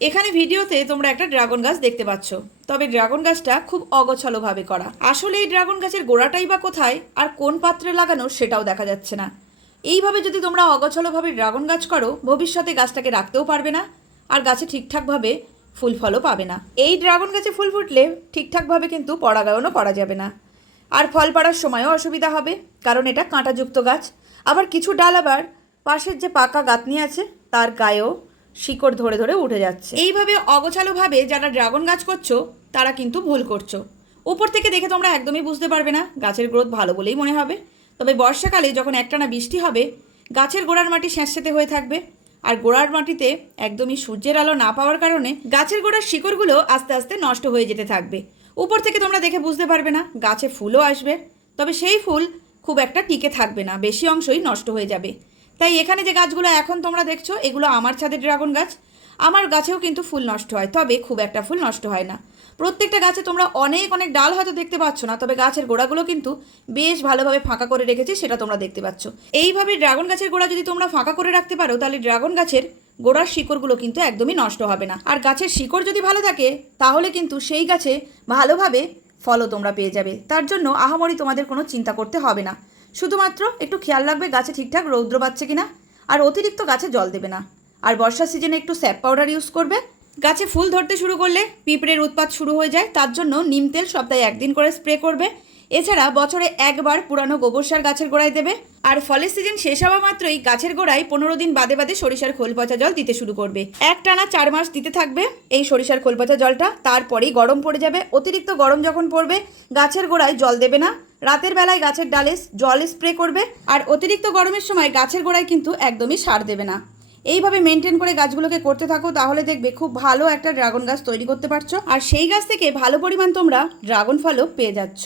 এখানে ভিডিওতে তোমরা একটা ড্রাগন গাছ দেখতে পাচ্ছ, তবে ড্রাগন গাছটা খুব অগোছালোভাবে করা। আসলে এই ড্রাগন গাছের গোড়াটাই বা কোথায় আর কোন পাত্রে লাগানো সেটাও দেখা যাচ্ছে না। এইভাবে যদি তোমরা অগোছালোভাবে ড্রাগন গাছ করো, ভবিষ্যতে গাছটাকে রাখতেও পারবে না আর গাছে ঠিকঠাকভাবে ফুল ফলও পাবে না। এই ড্রাগন গাছে ফুল ফুটলে ঠিকঠাকভাবে কিন্তু পরাগায়নও করা যাবে না, আর ফল পাড়ার সময়ও অসুবিধা হবে, কারণ এটা কাঁটাযুক্ত গাছ। আবার কিছু ডাল আবার পাশের যে পাকা গাঁথনি আছে তার গায়েও শিকড় ধরে ধরে উঠে যাচ্ছে। এইভাবে অগোছালোভাবে যারা ড্রাগন গাছ করছো তারা কিন্তু ভুল করছো। উপর থেকে দেখে তোমরা একদমই বুঝতে পারবে না, গাছের গ্রোথ ভালো বলেই মনে হবে। তবে বর্ষাকালে যখন একটানা বৃষ্টি হবে, গাছের গোড়ার মাটি স্যাঁতসেঁতে হয়ে থাকবে, আর গোড়ার মাটিতে একদমই সূর্যের আলো না পাওয়ার কারণে গাছের গোড়ার শিকড়গুলো আস্তে আস্তে নষ্ট হয়ে যেতে থাকবে। উপর থেকে তোমরা দেখে বুঝতে পারবে না, গাছে ফুলও আসবে, তবে সেই ফুল খুব একটা টিকে থাকবে না, বেশি অংশই নষ্ট হয়ে যাবে। তাই এখানে যে গাছগুলো এখন তোমরা দেখছো, এগুলো আমার ছাদের ড্রাগন গাছ। আমার গাছেও কিন্তু ফুল নষ্ট হয়, তবে খুব একটা ফুল নষ্ট হয় না। প্রত্যেকটা গাছে তোমরা অনেক অনেক ডাল হয়তো দেখতে পাচ্ছ না, তবে গাছের গোড়াগুলো কিন্তু বেশ ভালোভাবে ফাঁকা করে রেখেছে, সেটা তোমরা দেখতে পাচ্ছ। এইভাবে ড্রাগন গাছের গোড়া যদি তোমরা ফাঁকা করে রাখতে পারো, তাহলে ড্রাগন গাছের গোড়ার শিকড়গুলো কিন্তু একদমই নষ্ট হবে না। আর গাছের শিকড় যদি ভালো থাকে, তাহলে কিন্তু সেই গাছে ভালোভাবে ফলও তোমরা পেয়ে যাবে। তার জন্য আহামরি তোমাদের কোনো চিন্তা করতে হবে না। শুধুমাত্র একটু খেয়াল রাখবে গাছে ঠিকঠাক রৌদ্র পাচ্ছে কিনা, আর অতিরিক্ত গাছে জল দেবে না। আর বর্ষার সিজনে একটু স্যাপ পাউডার ইউজ করবে। গাছে ফুল ধরতে শুরু করলে পিঁপড়ের উৎপাত শুরু হয়ে যায়, তার জন্য নিম তেল সপ্তাহে 1 দিন করে স্প্রে করবে। এছাড়া বছরে একবার পুরানো গোবর সার গাছের গোড়ায় দেবে। আর ফলের সিজন শেষ হওয়া মাত্রই গাছের গোড়ায় 15 দিন বাদে বাদে সরিষার খোল পচা জল দিতে শুরু করবে। একটানা 4 মাস দিতে থাকবে এই সরিষার খোল পচা জলটা। তারপরেই গরম পড়ে যাবে। অতিরিক্ত গরম যখন পড়বে, গাছের গোড়ায় জল দেবে না। রাতের বেলায় গাছের ডালে জল স্প্রে করবে। আর অতিরিক্ত গরমের সময় গাছের গোড়ায় কিন্তু একদমই সার দেবে না। এইভাবে মেনটেন করে গাছগুলোকে করতে থাকো, তাহলে দেখবে খুব ভালো একটা ড্রাগন গাছ তৈরি করতে পারছো, আর সেই গাছ থেকে ভালো পরিমাণ তোমরা ড্রাগন ফলও পেয়ে যাচ্ছ।